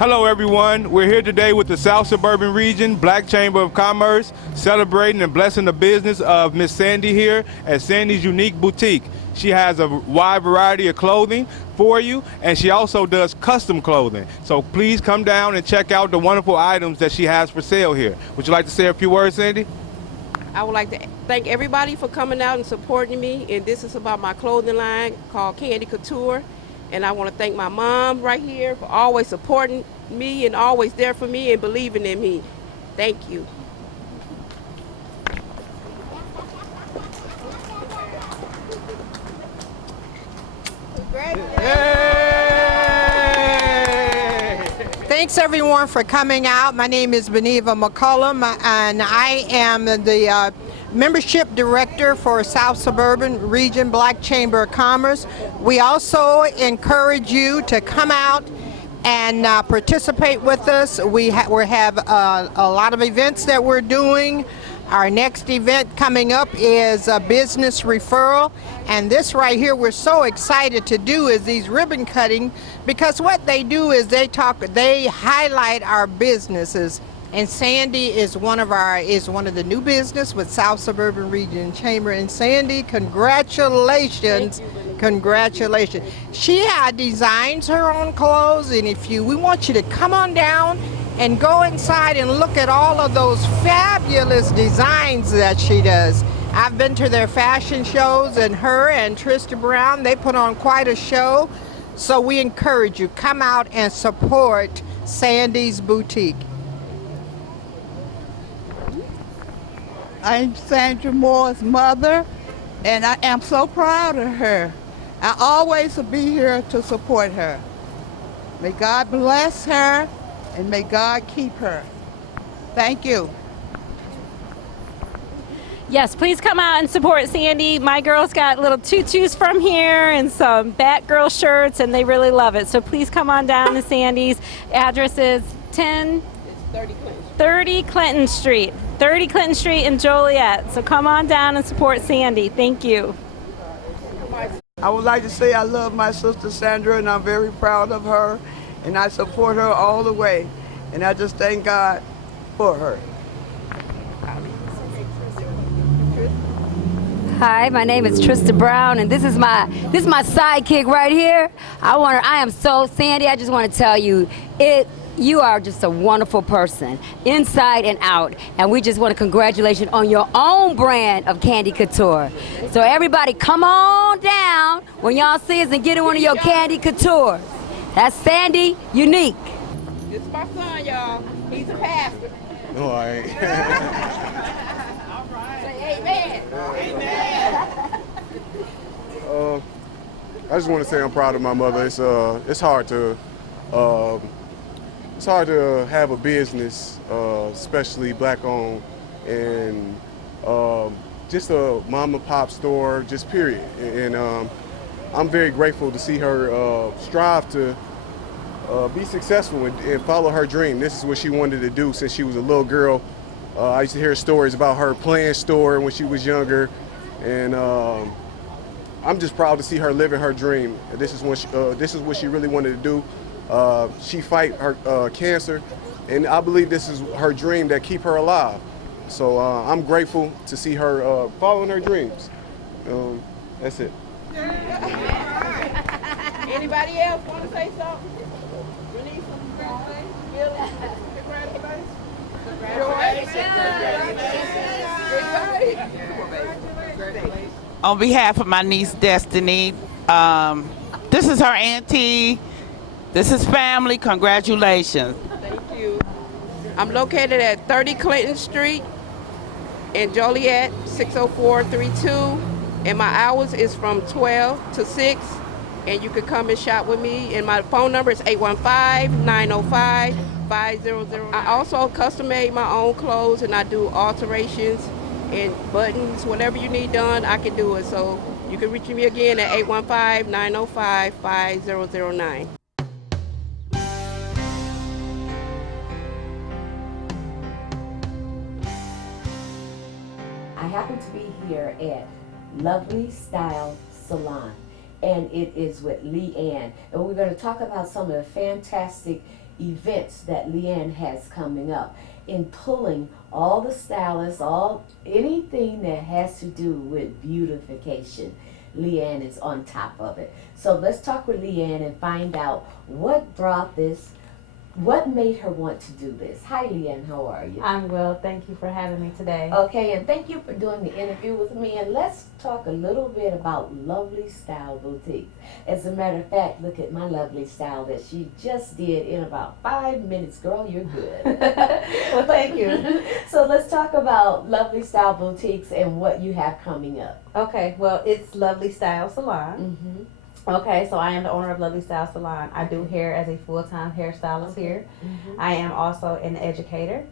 Hello everyone, we're here today with the South Suburban Region Black Chamber of Commerce celebrating and blessing the business of Miss Sandy here at Sandy's Unique Boutique. She has a wide variety of clothing for you, and she also does custom clothing. So please come down and check out the wonderful items that she has for sale here. Would you like to say a few words, Sandy? I would like to thank everybody for coming out and supporting me, and this is about my clothing line called Candy Couture. And I want to thank my mom right here for always supporting me and always there for me and believing in me. Thank you. Thanks everyone for coming out. My name is Beneva McCullum, and I am the Membership Director for South Suburban Region Black Chamber of Commerce. We also encourage you to come out and participate with us. We have a lot of events that we're doing. Our next event coming up is a business referral, and this right here we're so excited to do is these ribbon cutting, because what they do is they highlight our businesses. And Sandy is one of the new business with South Suburban Region Chamber. And Sandy, congratulations. Congratulations. She designs her own clothes, and we want you to come on down and go inside and look at all of those fabulous designs that she does. I've been to their fashion shows, and her and Trista Brown, they put on quite a show. So we encourage you, come out and support Sandy's Boutique. I'm Sandra Moore's mother, and I am so proud of her. I always will be here to support her. May God bless her, and may God keep her. Thank you. Yes, please come out and support Sandy. My girls got little tutus from here and some Batgirl shirts, and they really love it. So please come on down to Sandy's. Address is 30 Clinton Street. 30 Clinton Street in Joliet. So come on down and support Sandy. Thank you. I would like to say I love my sister Sandra, and I'm very proud of her, and I support her all the way. And I just thank God for her. Hi, my name is Trista Brown, and this is my sidekick right here. I am so Sandy. I just want to tell you, you are just a wonderful person, inside and out, and we just want to congratulate you on your own brand of Candy Couture. So everybody, come on down when y'all see us and get in one of your Candy Couture. That's Sandy Unique. This is my son, y'all. He's a pastor. No, I ain't. Say amen. Amen. I just want to say I'm proud of my mother. It's hard to have a business, especially black-owned, and just a mom and pop store, just period. And I'm very grateful to see her strive to be successful and follow her dream. This is what she wanted to do since she was a little girl. I used to hear stories about her playing store when she was younger, and I'm just proud to see her living her dream. This is what she really wanted to do. She fight her cancer, and I believe this is her dream that keep her alive. So I'm grateful to see her following her dreams. That's it. Anybody else want to say something? You need some Congratulations. On behalf of my niece Destiny, this is her auntie. This is family. Congratulations. Thank you. I'm located at 30 Clinton Street in Joliet, 60432, and my hours is from 12 to 6, and you can come and shop with me, and my phone number is 815-905-5009. I also custom made my own clothes, and I do alterations and buttons. Whatever you need done, I can do it. So you can reach me again at 815-905-5009. I happen to be here at Lovely Style Salon, and it is with Leigh Ann, and we're going to talk about some of the fantastic events that Leanne has coming up, in pulling all the stylists, anything that has to do with beautification. Leanne is on top of it. So let's talk with Leanne and find out what brought this, what made her want to do this. Hi Leanne, how are you? I'm well. Thank you for having me today. Okay, and thank you for doing the interview with me. And let's talk a little bit about Lovely Style Boutique. As a matter of fact, look at my Lovely Style that she just did in about 5 minutes. Girl, you're good. Well, thank you. So let's talk about Lovely Style Boutiques and what you have coming up. Okay, well, it's Lovely Style Salon. Mm-hmm. Okay, so I am the owner of Lovely Style Salon. I do hair as a full-time hairstylist here. Mm-hmm. I am also an educator,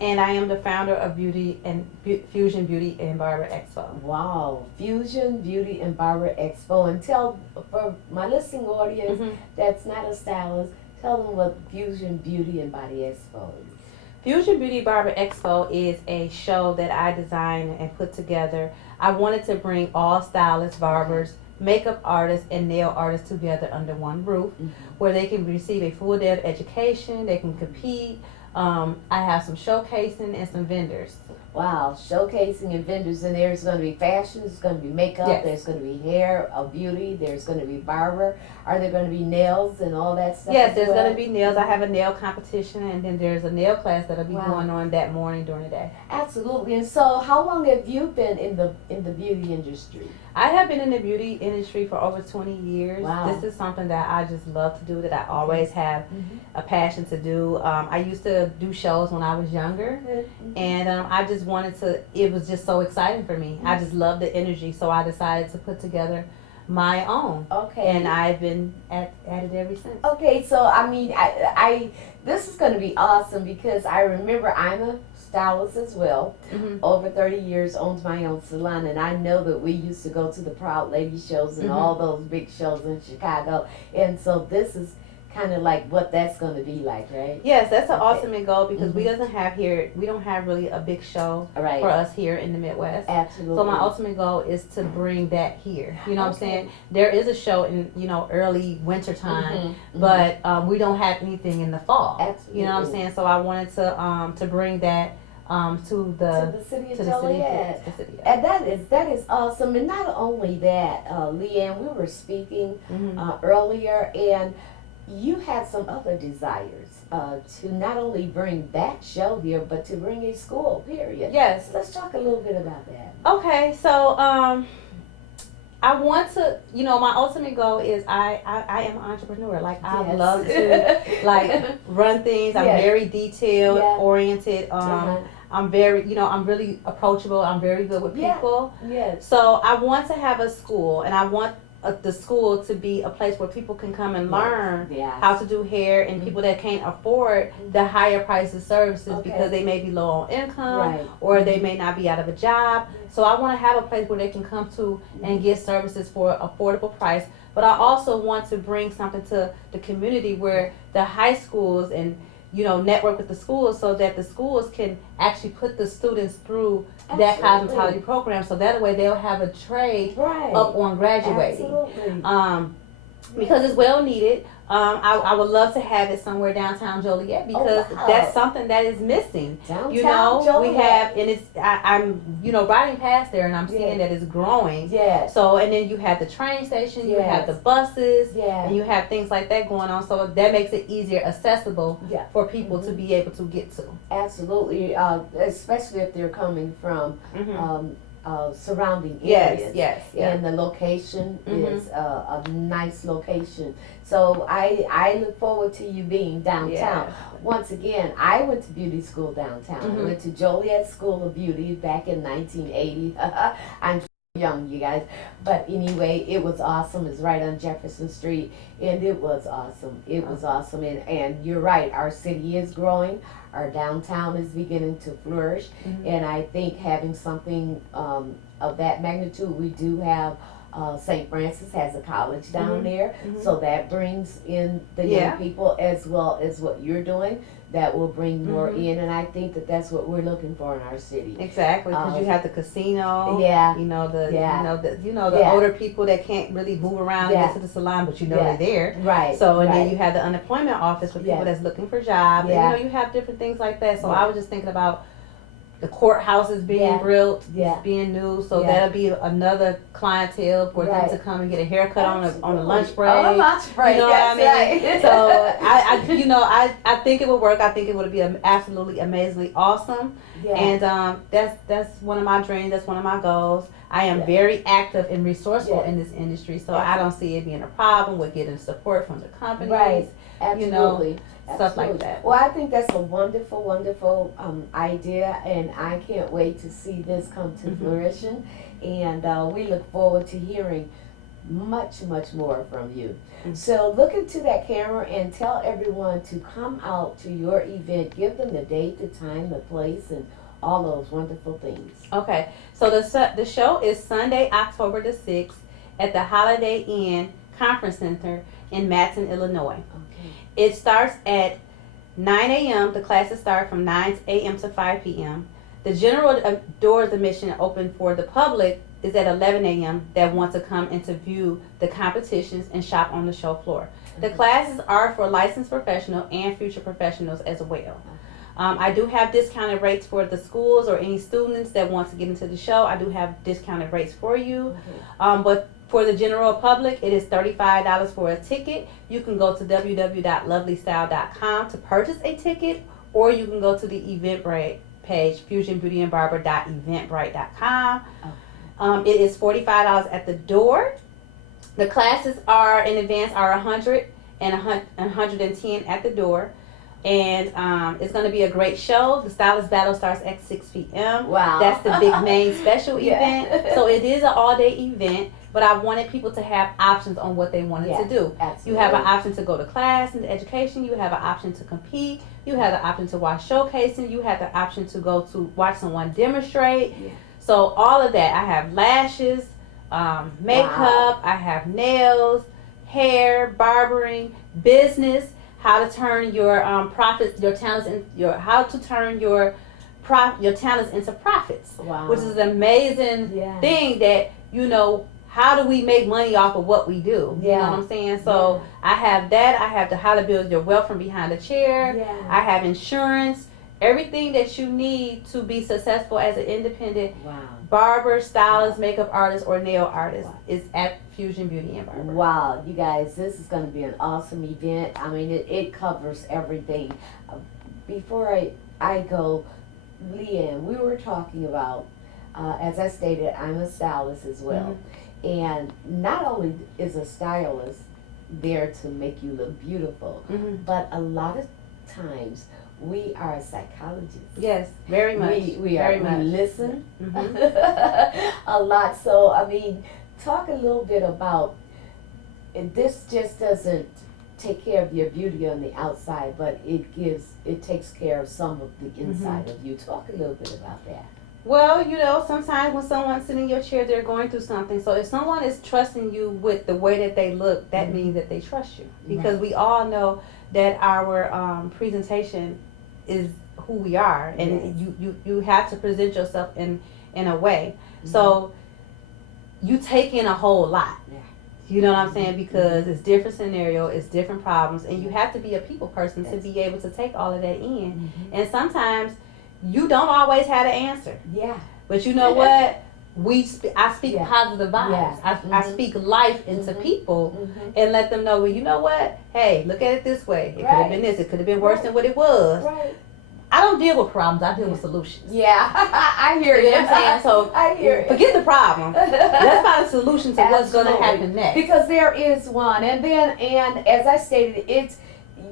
and I am the founder of Fusion Beauty and Barber Expo. Wow, Fusion Beauty and Barber Expo. And tell, for my listening audience that's not a stylist, tell them what Fusion Beauty and Body Expo is. Fusion Beauty Barber Expo is a show that I designed and put together. I wanted to bring all stylists, barbers, makeup artists, and nail artists together under one roof, where they can receive a full day of education, they can compete. I have some showcasing and some vendors. Wow, showcasing and vendors, and there's going to be fashion, there's going to be makeup, Yes. there's going to be hair, beauty, there's going to be barber. Are there going to be nails and all that stuff? Yes, as there's well? going to be nails. I have a nail competition, and then there's a nail class that'll be Wow. going on that morning during the day. Absolutely. And so, how long have you been in the beauty industry? I have been in the beauty industry for over 20 years. Wow. This is something that I just love to do, that I always have a passion to do. I used to do shows when I was younger, and I just wanted to, it was just so exciting for me. I just love the energy, so I decided to put together my own. Okay. And I've been at it ever since. Okay, so I mean, I this is going to be awesome because I remember I'm a stylist as well. Over 30 years, owns my own salon, and I know that we used to go to the Proud Lady shows and all those big shows in Chicago, and so this is kind of like what that's going to be like, right? Yes, that's an ultimate goal, because we don't have really a big show Right. for us here in the Midwest. Absolutely. So my ultimate goal is to bring that here. You know what I'm saying? There is a show in, early winter time, but we don't have anything in the fall. Absolutely. You know what I'm saying? So I wanted to bring that to the city of to the Joliet. city. And that is awesome. And not only that, Leanne, we were speaking earlier, and you had some other desires to not only bring that show here, but to bring a school, period. Yes. Let's talk a little bit about that. Okay, so I want to, my ultimate goal is I am an entrepreneur. Like, I Yes. love to like run things. I'm Yes. very detailed, Yeah. oriented. I'm very, I'm really approachable. I'm very good with Yeah. people. Yes. So I want to have a school, and I want the school to be a place where people can come and learn Yes. how to do hair, and people that can't afford the higher prices services Okay. because they may be low on income, Right. or they may not be out of a job. So I want to have a place where they can come to and get services for an affordable price. But I also want to bring something to the community where the high schools and network with the schools, so that the schools can actually put the students through that Absolutely. cosmetology program, so that way they'll have a trade Right. up on graduating. Absolutely. Because it's well needed. I would love to have it somewhere downtown Joliet, because wow. that's something that is missing. Downtown We Joliet. have, and I'm riding past there, and I'm seeing that it's growing. Yes. So, and then you have the train station, you have Yes. the buses, Yes. and you have things like that going on. So that makes it easier accessible Yeah. for people to be able to get to. Absolutely, especially if they're coming from surrounding Yes, areas. yes, yeah. And the location is a nice location. So I look forward to you being downtown. Yeah. Once again, I went to beauty school downtown. I went to Joliet School of Beauty back in 1980. I'm young, you guys, but anyway, it was awesome. It's right on Jefferson Street, and it was awesome. It was awesome, and you're right, our city is growing, our downtown is beginning to flourish, and I think having something of that magnitude, we do have St. Francis has a college down there, so that brings in the Yeah. young people as well as what you're doing. That will bring more in, and I think that that's what we're looking for in our city. Exactly, because you have the casino. Yeah. You know the Yeah. you know the Yeah. older people that can't really move around Yeah. and get to the salon, but you know Yeah. they're there. Right. So and right. then you have the unemployment office for people Yeah. that's looking for jobs. Yeah. And, you know, you have different things like that. So Yeah. I was just thinking about the courthouses being Yeah. built, Yeah. being new. So Yeah. that'll be another clientele for Right. them to come and get a haircut on a Absolutely. lunch break. On a lunch break, You know what I that's mean? right. So I think it would work. I think it would be absolutely amazingly awesome. Yeah. And that's one of my dreams. That's one of my goals. I am Yeah. very active and resourceful Yeah. in this industry, so Yeah. I don't see it being a problem with getting support from the companies. Right. You know, Absolutely. stuff like Absolutely. that. Well, I think that's a wonderful, wonderful idea, and I can't wait to see this come to fruition. And we look forward to hearing much, much more from you. So look into that camera and tell everyone to come out to your event. Give them the date, the time, the place, and all those wonderful things. Okay, so the show is Sunday, October the 6th at the Holiday Inn Conference Center in Matson, Illinois. Okay. It starts at 9 a.m. The classes start from 9 a.m. to 5 p.m. The general doors admission open for the public is at 11 a.m. that want to come and to view the competitions and shop on the show floor. The classes are for licensed professional and future professionals as well. I do have discounted rates for the schools or any students that want to get into the show. I do have discounted rates for you. But for the general public, it is $35 for a ticket. You can go to www.lovelystyle.com to purchase a ticket, or you can go to the Eventbrite page, fusionbeautyandbarber.eventbrite.com. It is $45 at the door. The classes are in advance are 100 and 110 at the door. And it's going to be a great show. The Stylist Battle starts at 6 p.m. Wow. That's the big main special Yeah. event. So it is an all-day event, but I wanted people to have options on what they wanted Yeah, to do. absolutely. You have an option to go to class and education. You have an option to compete. You have the option to watch showcasing. You have the option to go to watch someone demonstrate. Yeah. So all of that. I have lashes, makeup. Wow. I have nails, hair, barbering, business. How to turn your profits, your talents, how to turn your talents into profits, Wow. which is an amazing Yeah. thing. That how do we make money off of what we do? You Yeah. know what I'm saying? So I have that. I have how to build your wealth from behind a chair. Yeah. I have insurance. Everything that you need to be successful as an independent Wow. barber, stylist, makeup artist, or nail artist is at Fusion Beauty and Barber. Wow, you guys, this is going to be an awesome event. I mean, it covers everything. Before I go, Leanne, we were talking about, as I stated, I'm a stylist as well. And not only is a stylist there to make you look beautiful, but a lot of times we are psychologists. Yes, very much. We very are. much. We listen Mhm. a lot. So I mean, talk a little bit about. This just doesn't take care of your beauty on the outside, but it takes care of some of the inside of you. Talk a little bit about that. Well, sometimes when someone's sitting in your chair, they're going through something. So if someone is trusting you with the way that they look, that means that they trust you. Because we all know that our presentation is who we are, and you have to present yourself in a way. So you take in a whole lot. Yeah. You know what I'm saying? Because it's different scenario, it's different problems, and you have to be a people person to be able to take all of that in. And sometimes you don't always have the answer. Yeah. But you know what? I speak Yeah. positive vibes. Yeah. I speak life into people and let them know, well, you know what? Hey, look at it this way. It could have been this. It could have been worse than what it was. Right. I don't deal with problems. I deal with solutions. Yeah. I hear You you. know what I'm saying? So I hear you. forget the problem. Let's find a solution to what's going to Absolutely. happen next. Because there is one, and as I stated,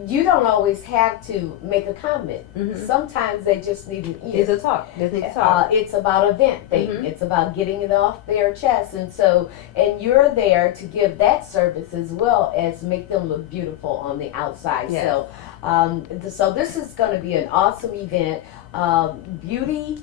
you don't always have to make a comment. Sometimes they just need an ear. It's a talk. They need to talk. It's about a vent thing. It's about getting it off their chest, and you're there to give that service as well as make them look beautiful on the outside. Yes. So this is going to be an awesome event. Beauty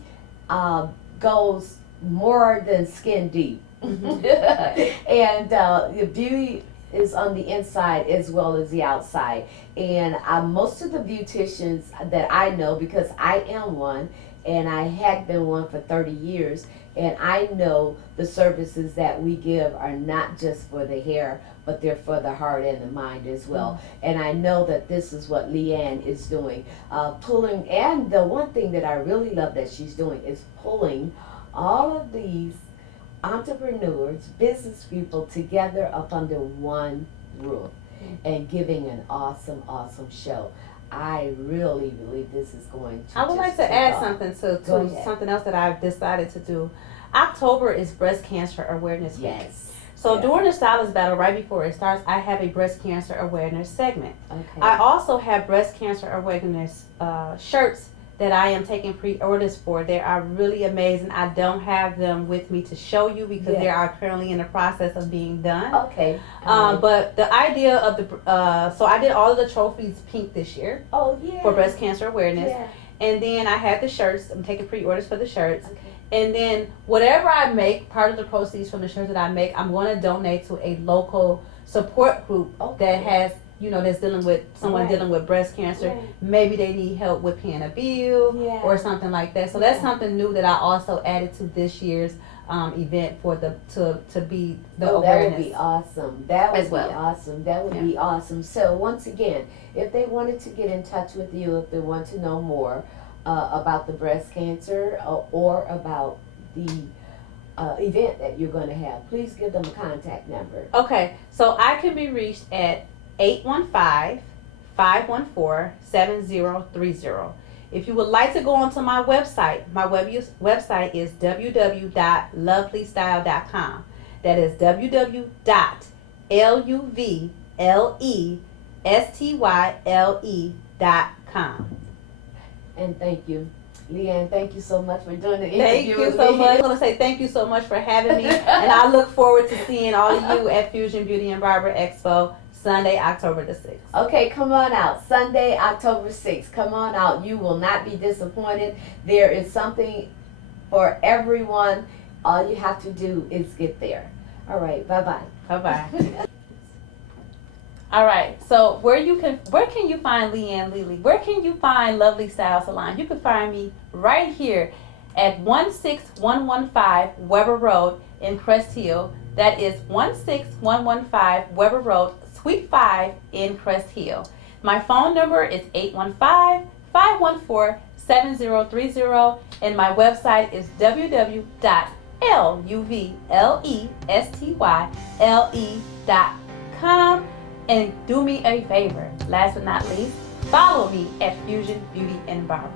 goes more than skin deep. And the beauty is on the inside as well as the outside. And most of the beauticians that I know, because I am one, and I had been one for 30 years, and I know the services that we give are not just for the hair, but they're for the heart and the mind as well. And I know that this is what Leanne is doing, pulling, and the one thing that I really love that she's doing is pulling all of these entrepreneurs, business people together up under one roof and giving an awesome, awesome show. I really believe this is going to. I would like to add something to something else that I've decided to do. October is Breast Cancer Awareness Week. Yes. So during the Stylist Battle, right before it starts, I have a breast cancer awareness segment. Okay. I also have breast cancer awareness shirts that I am taking pre-orders for. They are really amazing. I don't have them with me to show you because they are currently in the process of being done. Okay. But the idea of the, so I did all of the trophies pink this year Oh yeah. for breast cancer awareness. Yeah. And then I had the shirts. I'm taking pre-orders for the shirts. Okay. And then whatever I make, part of the proceeds from the shirts that I make, I'm going to donate to a local support group that has, you know, that's dealing with someone dealing with breast cancer. Right. Maybe they need help with paying a bill or something like that. So that's something new that I also added to this year's event for the to be the awareness. That would be awesome. That would As well. be awesome. That would be awesome. So once again, if they wanted to get in touch with you, if they want to know more about the breast cancer or about the event that you're going to have, please give them a contact number. Okay, so I can be reached at 815-514-7030. If you would like to go onto my website website is www.lovelystyle.com. That is www.lovelystyle.com. And thank you. Leanne, thank you so much for doing the interview. Thank you with so me. much. I want to say thank you so much for having me, and I look forward to seeing all of you at Fusion Beauty and Barber Expo Sunday, October the 6th. Okay, come on out. Sunday, October 6th. Come on out. You will not be disappointed. There is something for everyone. All you have to do is get there. All right, bye-bye. Bye-bye. All right, so where can you find Leanne Lilly? Where can you find Lovely Style Salon? You can find me right here at 16115 Weber Road in Crest Hill. That is 16115 Weber Road, Suite 5 in Crest Hill. My phone number is 815-514-7030, and my website is www.lovelystyle.com. And do me a favor, last but not least, follow me at Fusion Beauty and Barber.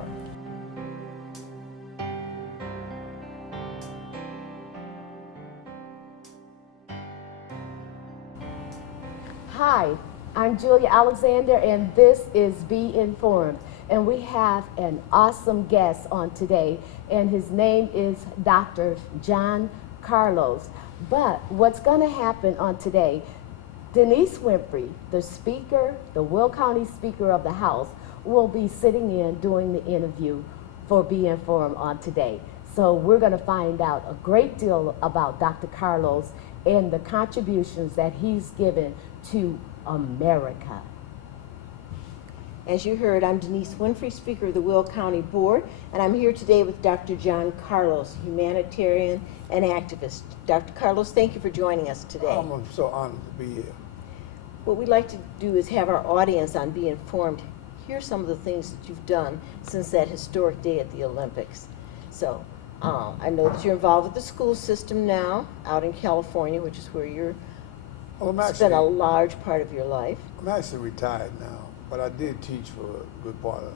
Hi, I'm Julia Alexander, and this is Be Informed. And we have an awesome guest on today, and his name is Dr. John Carlos. But what's going to happen on today, Denise Winfrey, the speaker, the Will County Speaker of the House, will be sitting in doing the interview for Be Informed on today. So we're going to find out a great deal about Dr. Carlos and the contributions that he's given to America. As you heard, I'm Denise Winfrey, Speaker of the Will County Board, and I'm here today with Dr. John Carlos, humanitarian and activist. Dr. Carlos, thank you for joining us today. I'm so honored to be here. What we'd like to do is have our audience on Be Informed hear some of the things that you've done since that historic day at the Olympics. So I know that you're involved with the school system now out in California, which is where you're spent a large part of your life. I'm actually retired now, but I did teach for a good part of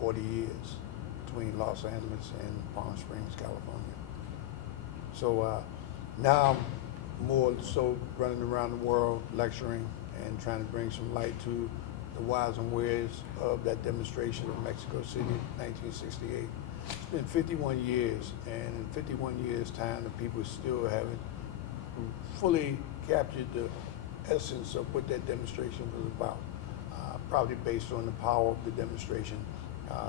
40 years between Los Angeles and Palm Springs, California. So now I'm more so running around the world lecturing and trying to bring some light to the whys and wheres of that demonstration in Mexico City, 1968. It's been 51 years, and in 51 years' time, the people still haven't fully captured the essence of what that demonstration was about. Probably based on the power of the demonstration.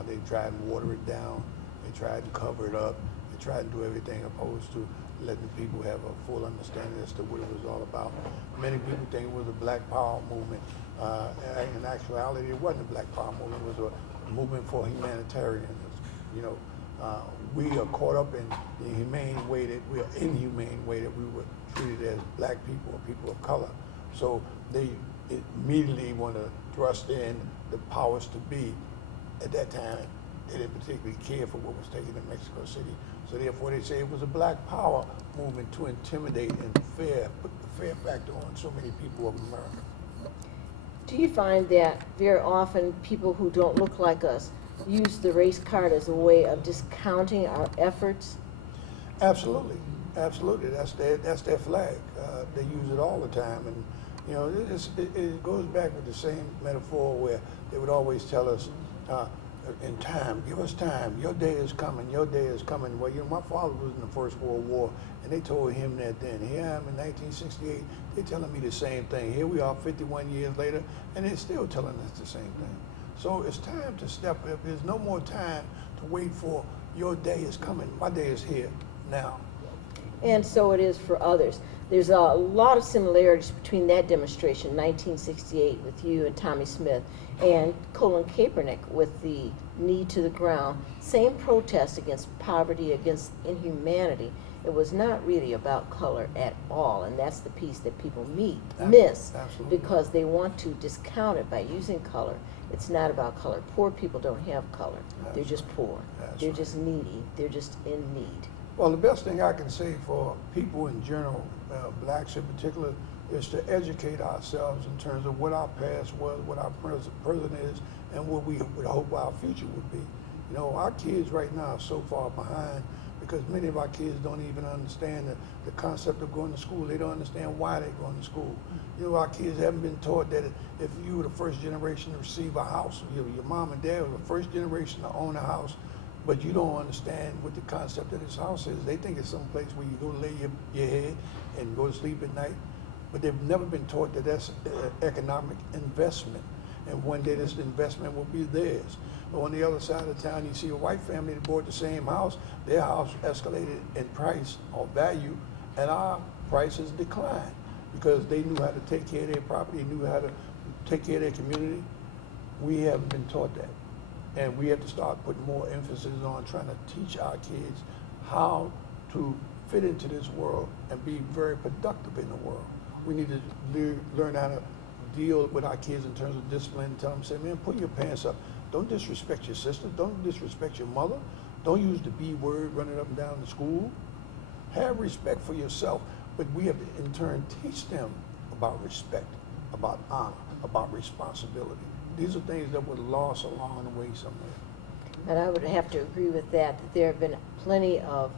They tried to water it down, they tried to cover it up, they tried to do everything opposed to letting people have a full understanding as to what it was all about. Many people think it was a Black Power movement. In actuality, it wasn't a Black Power movement. It was a movement for humanitarianism. You know, we are caught up in the inhumane way that we were treated as black people or people of color. So they immediately want to thrust in the powers to be. At that time, they didn't particularly care for what was taken in Mexico City. So therefore they say it was a Black Power movement to intimidate and put the fear factor on so many people of America. Do you find that very often people who don't look like us use the race card as a way of discounting our efforts? Absolutely, absolutely. That's their flag. They use it all the time, and you know it goes back with the same metaphor where they would always tell us, "In time, give us time. Your day is coming. Your day is coming." Well, you know, my father was in the First World War, and they told him that then. Here I am in 1968. They're telling me the same thing. Here we are 51 years later, and they're still telling us the same thing. So it's time to step up. There's no more time to wait for your day is coming. My day is here now. And so it is for others. There's a lot of similarities between that demonstration, 1968, with you and Tommie Smith, and Colin Kaepernick with the knee to the ground. Same protest against poverty, against inhumanity. It was not really about color at all, and that's the piece that people miss. Absolutely. Because they want to discount it by using color. It's not about color. Poor people don't have color. They're just poor. They're just needy. They're just in need. Well, the best thing I can say for people in general, blacks in particular, is to educate ourselves in terms of what our past was, what our present is, and what we would hope our future would be. You know, our kids right now are so far behind because many of our kids don't even understand the concept of going to school. They don't understand why they're going to school. You know, our kids haven't been taught that if you were the first generation to receive a house, your mom and dad were the first generation to own a house, but you don't understand what the concept of this house is. They think it's some place where you go lay your head and go to sleep at night, but they've never been taught that that's economic investment, and one day this investment will be theirs. But on the other side of town, you see a white family that bought the same house. Their house escalated in price or value, and our prices declined because they knew how to take care of their property, knew how to take care of their community. We haven't been taught that. And we have to start putting more emphasis on trying to teach our kids how to fit into this world and be very productive in the world. We need to learn how to deal with our kids in terms of discipline and tell them, say, man, put your pants up. Don't disrespect your sister. Don't disrespect your mother. Don't use the B word running up and down the school. Have respect for yourself. But we have to, in turn, teach them about respect, about honor, about responsibility. These are things that were lost along the way somewhere. And I would have to agree with that there have been plenty of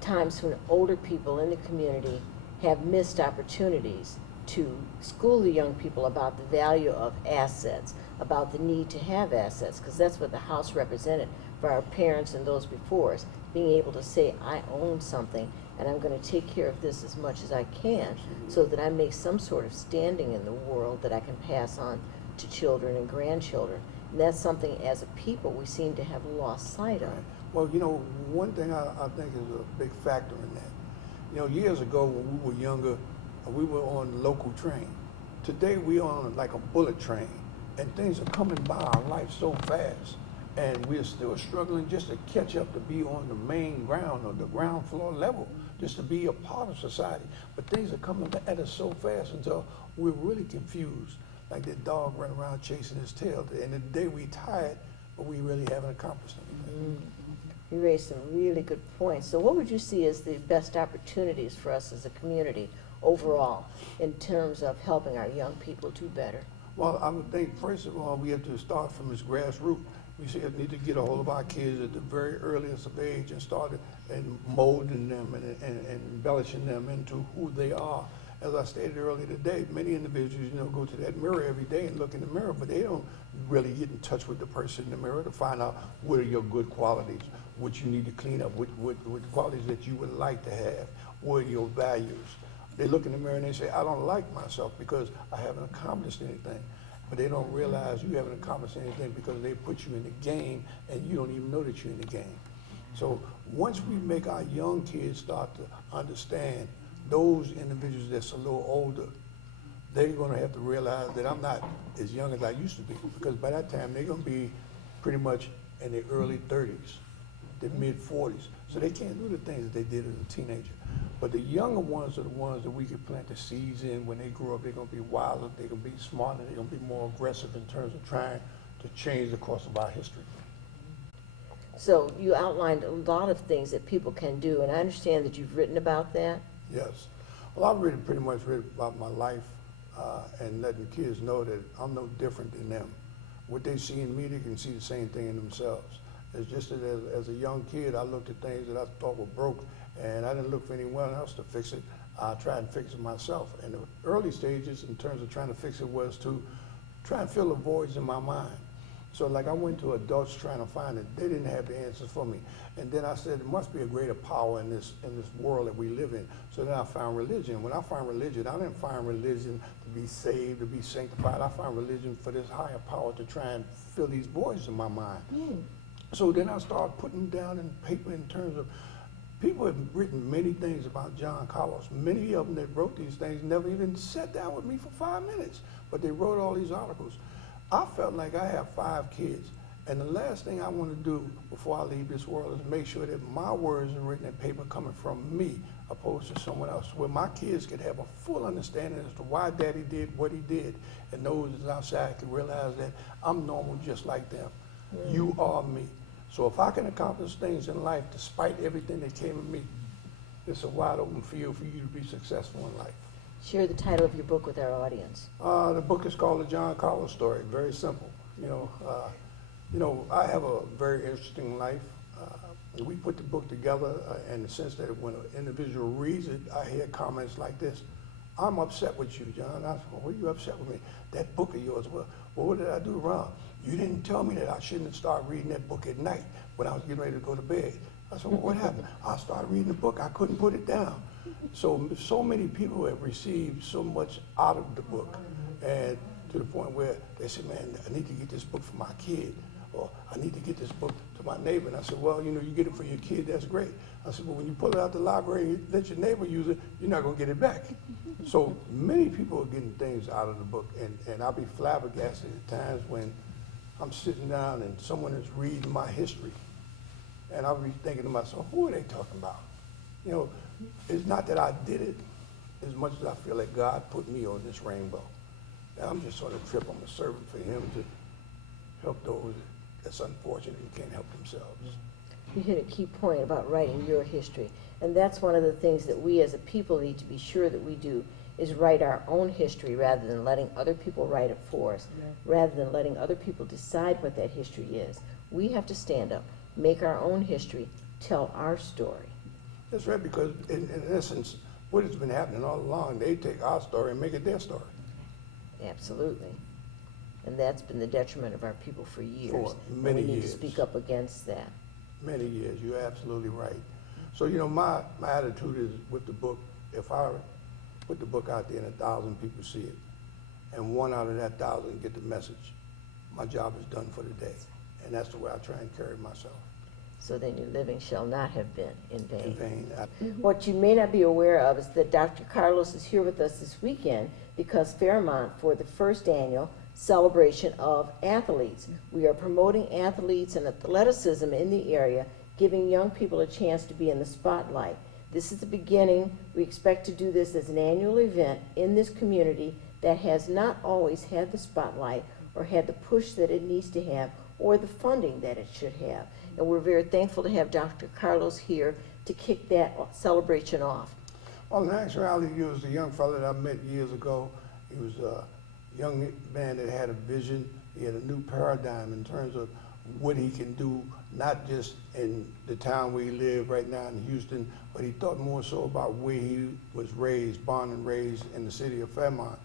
times when older people in the community have missed opportunities to school the young people about the value of assets, about the need to have assets, because that's what the House represented for our parents and those before us, being able to say, I own something, and I'm going to take care of this as much as I can, so that I make some sort of standing in the world that I can pass on to children and grandchildren. And that's something as a people we seem to have lost sight of. Well, you know, one thing I think is a big factor in that. You know, years ago when we were younger, we were on local train. Today we're on like a bullet train, and things are coming by our life so fast, and we're still struggling just to catch up to be on the main ground or the ground floor level, just to be a part of society. But things are coming at us so fast until we're really confused, like that dog running around chasing his tail. At the end of the day, we tired, but we really haven't accomplished anything. You raised some really good points. So what would you see as the best opportunities for us as a community overall in terms of helping our young people do better? Well, I would think, first of all, we have to start from this grassroots. We need to get a hold of our kids at the very earliest of age and start and molding them and embellishing them into who they are. As I stated earlier today, many individuals, you know, go to that mirror every day and look in the mirror, but they don't really get in touch with the person in the mirror to find out what are your good qualities, what you need to clean up, what qualities that you would like to have, what are your values. They look in the mirror and they say, I don't like myself because I haven't accomplished anything. But they don't realize you haven't accomplished anything because they put you in the game and you don't even know that you're in the game. So once we make our young kids start to understand those individuals that's a little older, they're gonna have to realize that I'm not as young as I used to be, because by that time, they're gonna be pretty much in their early 30s, their mid-40s. So they can't do the things that they did as a teenager. But the younger ones are the ones that we can plant the seeds in. When they grow up, they're gonna be wilder, they're gonna be smarter, they're gonna be more aggressive in terms of trying to change the course of our history. So you outlined a lot of things that people can do, and I understand that you've written about that. Yes. Well, I've pretty much written about my life and letting kids know that I'm no different than them. What they see in me, they can see the same thing in themselves. It's just that as a young kid, I looked at things that I thought were broke, and I didn't look for anyone else to fix it. I tried and fix it myself. And the early stages in terms of trying to fix it was to try and fill the voids in my mind. So like I went to adults trying to find it. They didn't have the answers for me. And then I said, there must be a greater power in this world that we live in. So then I found religion. When I found religion, I didn't find religion to be saved, to be sanctified. I found religion for this higher power to try and fill these voids in my mind. So then I started putting down in paper in terms of, people have written many things about John Carlos. Many of them that wrote these things never even sat down with me for 5 minutes, but they wrote all these articles. I felt like I have 5 kids, and the last thing I want to do before I leave this world is make sure that my words are written in paper coming from me opposed to someone else, where my kids could have a full understanding as to why Daddy did what he did, and those outside could realize that I'm normal just like them. You are me. So if I can accomplish things in life despite everything that came at me, it's a wide open field for you to be successful in life. Share the title of your book with our audience. The book is called The John Carlos Story. Very simple. You know, I have a very interesting life. We put the book together in the sense that when an individual reads it, I hear comments like this: "I'm upset with you, John." I said, "Well, what are you upset with me?" "That book of yours." "Well, what did I do wrong?" "You didn't tell me that I shouldn't start reading that book at night when I was getting ready to go to bed." I said, "Well, what happened?" "I started reading the book. I couldn't put it down." So many people have received so much out of the book, and to the point where they said, "Man, I need to get this book for my kid," or "I need to get this book to my neighbor." And I said, "Well, you know, you get it for your kid, that's great." I said, "But when you pull it out the library and let your neighbor use it, you're not gonna get it back." So many people are getting things out of the book, and I'll be flabbergasted at times when I'm sitting down and someone is reading my history, and I'll be thinking to myself, who are they talking about? You know, it's not that I did it as much as I feel like God put me on this rainbow. And I'm just sort of trip. I'm a servant for him to help those that's unfortunate and can't help themselves. You hit a key point about writing your history, and that's one of the things that we as a people need to be sure that we do, is write our own history rather than letting other people write it for us, rather than letting other people decide what that history is. We have to stand up, make our own history, tell our story. That's right, because in essence, what has been happening all along, they take our story and make it their story. Absolutely. And that's been the detriment of our people for years. For and many we need years. to speak up against that. Many years, you're absolutely right. So, you know, my attitude is with the book, if I put the book out there and 1,000 people see it, and 1 out of that 1,000 get the message, my job is done for the day. And that's the way I try and carry myself. So then your living shall not have been in vain. In vain. What you may not be aware of is that Dr. Carlos is here with us this weekend because Fairmont, for the first annual celebration of athletes, we are promoting athletes and athleticism in the area, giving young people a chance to be in the spotlight. This is the beginning. We expect to do this as an annual event in this community that has not always had the spotlight or had the push that it needs to have or the funding that it should have. And we're very thankful to have Dr. Carlos here to kick that celebration off. Well, in actuality, he was a young fellow that I met years ago. He was a young man that had a vision. He had a new paradigm in terms of what he can do, not just in the town where he lived right now in Houston, but he thought more so about where he was raised, born and raised in the city of Fairmont.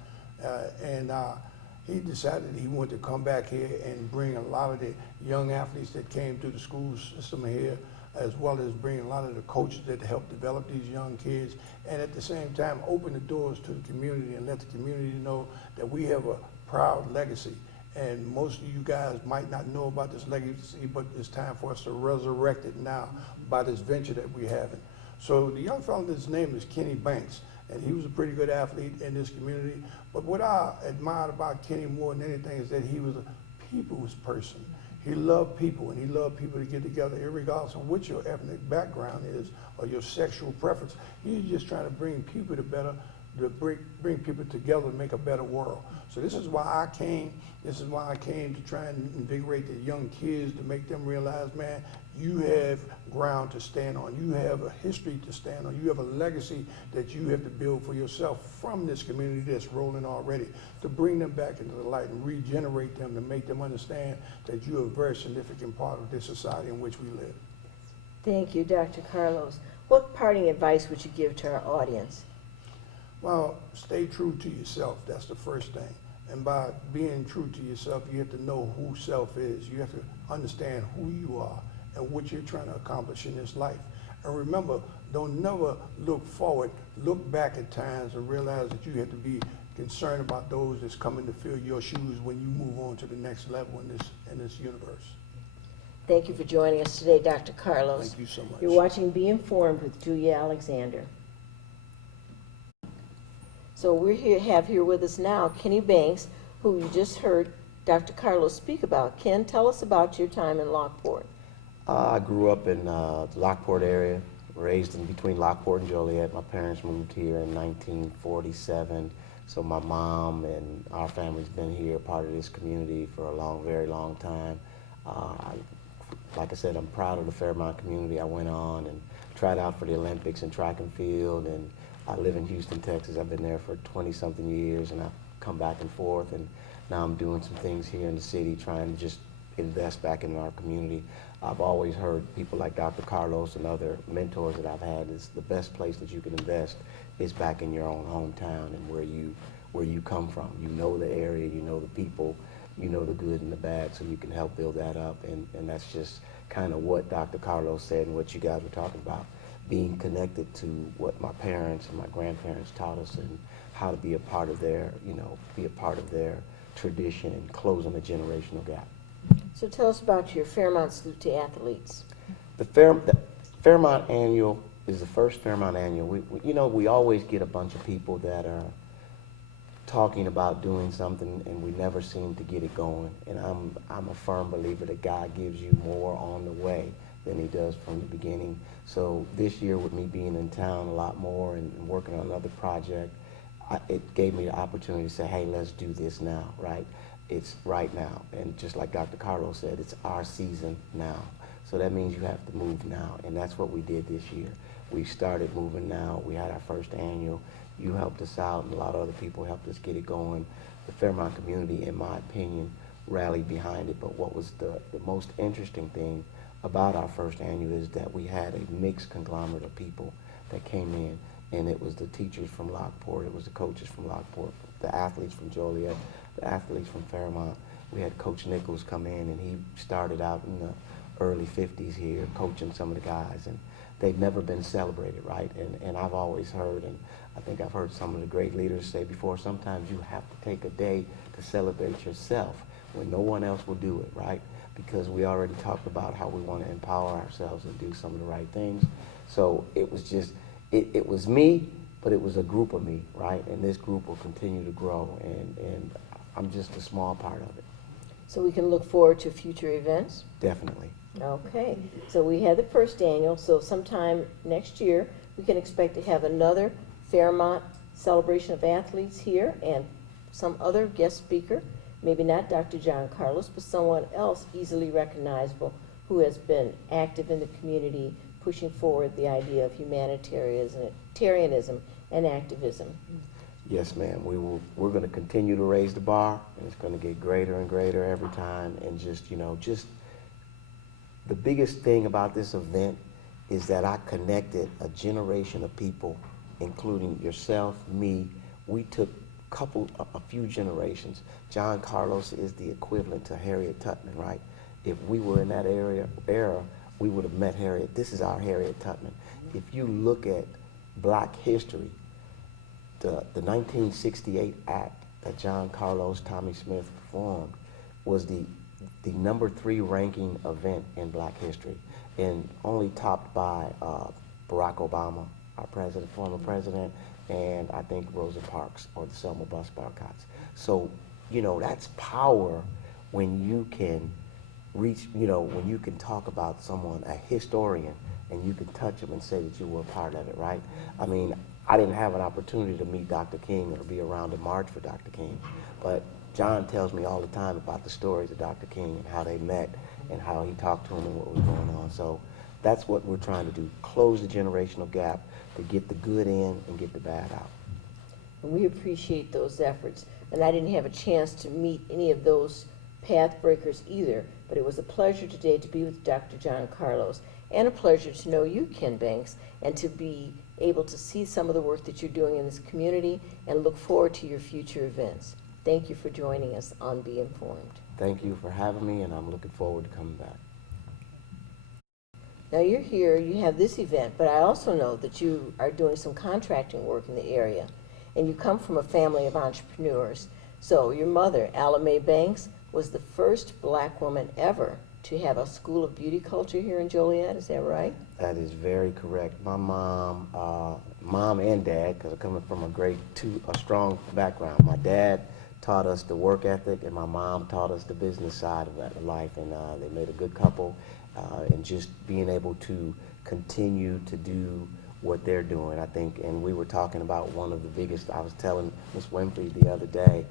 He decided he wanted to come back here and bring a lot of the young athletes that came through the school system here, as well as bring a lot of the coaches that helped develop these young kids, and at the same time open the doors to the community and let the community know that we have a proud legacy And most of you guys might not know about this legacy, but it's time for us to resurrect it now by this venture that we're having. So the young fellow, his name is Kenny Banks, and he was a pretty good athlete in this community. But what I admired about Kenny more than anything is that he was a people's person. He loved people, and he loved people to get together, regardless of what your ethnic background is or your sexual preference. He's just trying to bring people to bring people together and make a better world. So this is why I came. This is why I came to try and invigorate the young kids, to make them realize, man, you have ground to stand on. You have a history to stand on. You have a legacy that you have to build for yourself from this community that's rolling already, to bring them back into the light and regenerate them, to make them understand that you're a very significant part of this society in which we live. Thank you, Dr. Carlos. What parting advice would you give to our audience? Well, stay true to yourself. That's the first thing. And by being true to yourself, you have to know who self is. You have to understand who you are and what you're trying to accomplish in this life. And remember, don't never look forward. Look back at times and realize that you have to be concerned about those that's coming to fill your shoes when you move on to the next level in this universe. Thank you for joining us today, Dr. Carlos. Thank you so much. You're watching Be Informed with Julia Alexander. So we have here with us now Kenny Banks, who you just heard Dr. Carlos speak about. Ken, tell us about your time in Lockport. I grew up in the Lockport area, raised in between Lockport and Joliet. My parents moved here in 1947, so my mom and our family's been here, part of this community for a long, very long time. Like I said, I'm proud of the Fairmont community. I went on and tried out for the Olympics in track and field, and I live in Houston, Texas. I've been there for 20-something years, and I've come back and forth, and now I'm doing some things here in the city, trying to just invest back in our community. I've always heard people like Dr. Carlos and other mentors that I've had, is the best place that you can invest is back in your own hometown and where you come from. You know the area, you know the people, you know the good and the bad, so you can help build that up. And that's just kind of what Dr. Carlos said and what you guys were talking about, being connected to what my parents and my grandparents taught us and how to be a part of their, be a part of their tradition and closing a generational gap. So tell us about your Fairmont Salute to Athletes. The Fairmont Annual is the first Fairmont Annual. We always get a bunch of people that are talking about doing something and we never seem to get it going. And I'm a firm believer that God gives you more on the way than he does from the beginning. So this year, with me being in town a lot more and working on another project, it gave me the opportunity to say, hey, let's do this now, right? It's right now. And just like Dr. Carlos said, it's our season now. So that means you have to move now. And that's what we did this year. We started moving now. We had our first annual. You helped us out, and a lot of other people helped us get it going. The Fairmont community, in my opinion, rallied behind it. But what was the most interesting thing about our first annual is that we had a mixed conglomerate of people that came in. And it was the teachers from Lockport, it was the coaches from Lockport, the athletes from Joliet, the athletes from Fairmont. We had Coach Nichols come in, and he started out in the early 50s here coaching some of the guys, and they've never been celebrated, right? And I've always heard, and I think I've heard some of the great leaders say before, sometimes you have to take a day to celebrate yourself when no one else will do it, right? Because we already talked about how we want to empower ourselves and do some of the right things. So it was just, it was me, but it was a group of me, right? And this group will continue to grow, and I'm just a small part of it. So we can look forward to future events? Definitely. Okay, so we had the first annual, so sometime next year we can expect to have another Fairmont Celebration of Athletes here and some other guest speaker, maybe not Dr. John Carlos, but someone else easily recognizable who has been active in the community, pushing forward the idea of humanitarianism and activism. Yes, ma'am. We're going to continue to raise the bar, and it's going to get greater and greater every time. And just the biggest thing about this event is that I connected a generation of people, including yourself, me. We took a few generations. John Carlos is the equivalent to Harriet Tubman, right? If we were in that era, we would have met Harriet. This is our Harriet Tubman. If you look at Black history, the 1968 act that John Carlos, Tommy Smith performed was the number 3 ranking event in Black history, and only topped by Barack Obama, our president, former president, and I think Rosa Parks or the Selma bus boycotts. So, you know, that's power when you can reach, you know, when you can talk about someone, a historian, and you can touch them and say that you were a part of it, right? I mean, I didn't have an opportunity to meet Dr. King or be around to march for Dr. King, but John tells me all the time about the stories of Dr. King and how they met and how he talked to him and what was going on. So that's what we're trying to do, close the generational gap to get the good in and get the bad out. And we appreciate those efforts. And I didn't have a chance to meet any of those path breakers either, but it was a pleasure today to be with Dr. John Carlos, and a pleasure to know you, Ken Banks, and to be able to see some of the work that you're doing in this community and look forward to your future events. Thank you for joining us on Be Informed. Thank you for having me, and I'm looking forward to coming back. Now you're here, you have this event, but I also know that you are doing some contracting work in the area, and you come from a family of entrepreneurs. So your mother, Alla Mae Banks, was the first Black woman ever to have a school of beauty culture here in Joliet, is that right? That is very correct. My mom and dad, because I'm coming from a strong background. My dad taught us the work ethic, and my mom taught us the business side of that life, and they made a good couple, and just being able to continue to do what they're doing, I think. And we were talking about one of the biggest, I was telling Ms. Winfrey the other day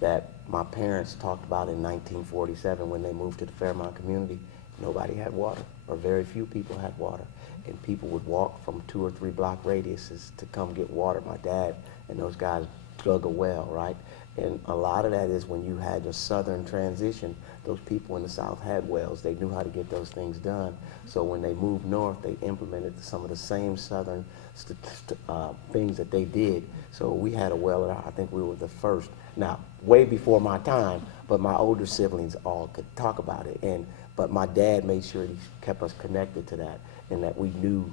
that my parents talked about in 1947 when they moved to the Fairmont community. Nobody had water, or very few people had water, and people would walk from 2 or 3 block radiuses to come get water. My dad and those guys dug a well, right? And a lot of that is when you had your southern transition, those people in the South had wells. They knew how to get those things done. So when they moved north, they implemented some of the same southern things that they did. So we had a well, I think we were the first. Now, way before my time, but my older siblings all could talk about it. But my dad made sure he kept us connected to that, and that we knew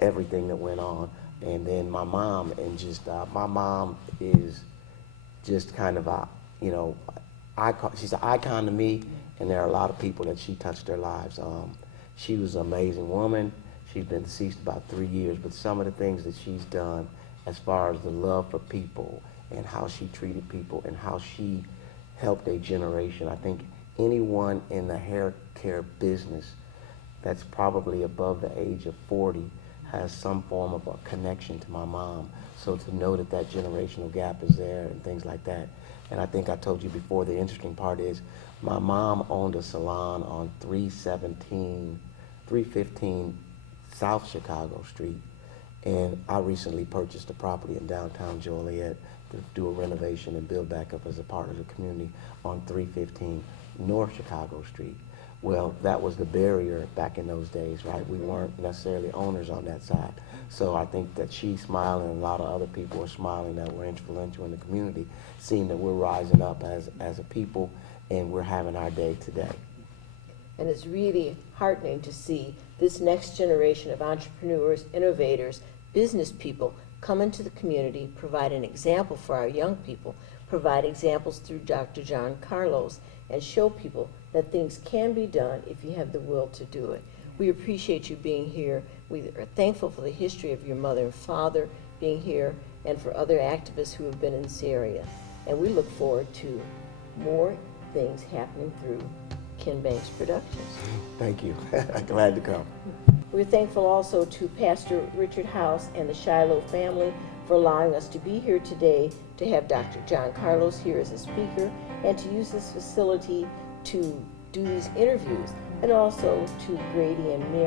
everything that went on. And then my mom, and just, my mom is just kind of a, you know, icon. She's an icon to me, and there are a lot of people that she touched their lives. She was an amazing woman. She's been deceased about 3 years, but some of the things that she's done as far as the love for people and how she treated people and how she helped a generation. I think anyone in the hair care business that's probably above the age of 40 has some form of a connection to my mom. So to know that that generational gap is there and things like that. And I think I told you before, the interesting part is my mom owned a salon on 315 South Chicago Street. And I recently purchased a property in downtown Joliet to do a renovation and build back up as a part of the community on 315 North Chicago Street. Well, that was the barrier back in those days, right? We weren't necessarily owners on that side. So I think that she's smiling, and a lot of other people are smiling that we're influential in the community, seeing that we're rising up as a people, and we're having our day today. And it's really heartening to see this next generation of entrepreneurs, innovators, business people come into the community, provide an example for our young people, provide examples through Dr. John Carlos, and show people that things can be done if you have the will to do it. We appreciate you being here. We are thankful for the history of your mother and father being here, and for other activists who have been in this area. And we look forward to more things happening through Ken Banks Productions. Thank you. Glad to come. We're thankful also to Pastor Richard House and the Shiloh family for allowing us to be here today, to have Dr. John Carlos here as a speaker, and to use this facility to do these interviews, and also to Grady and Mary.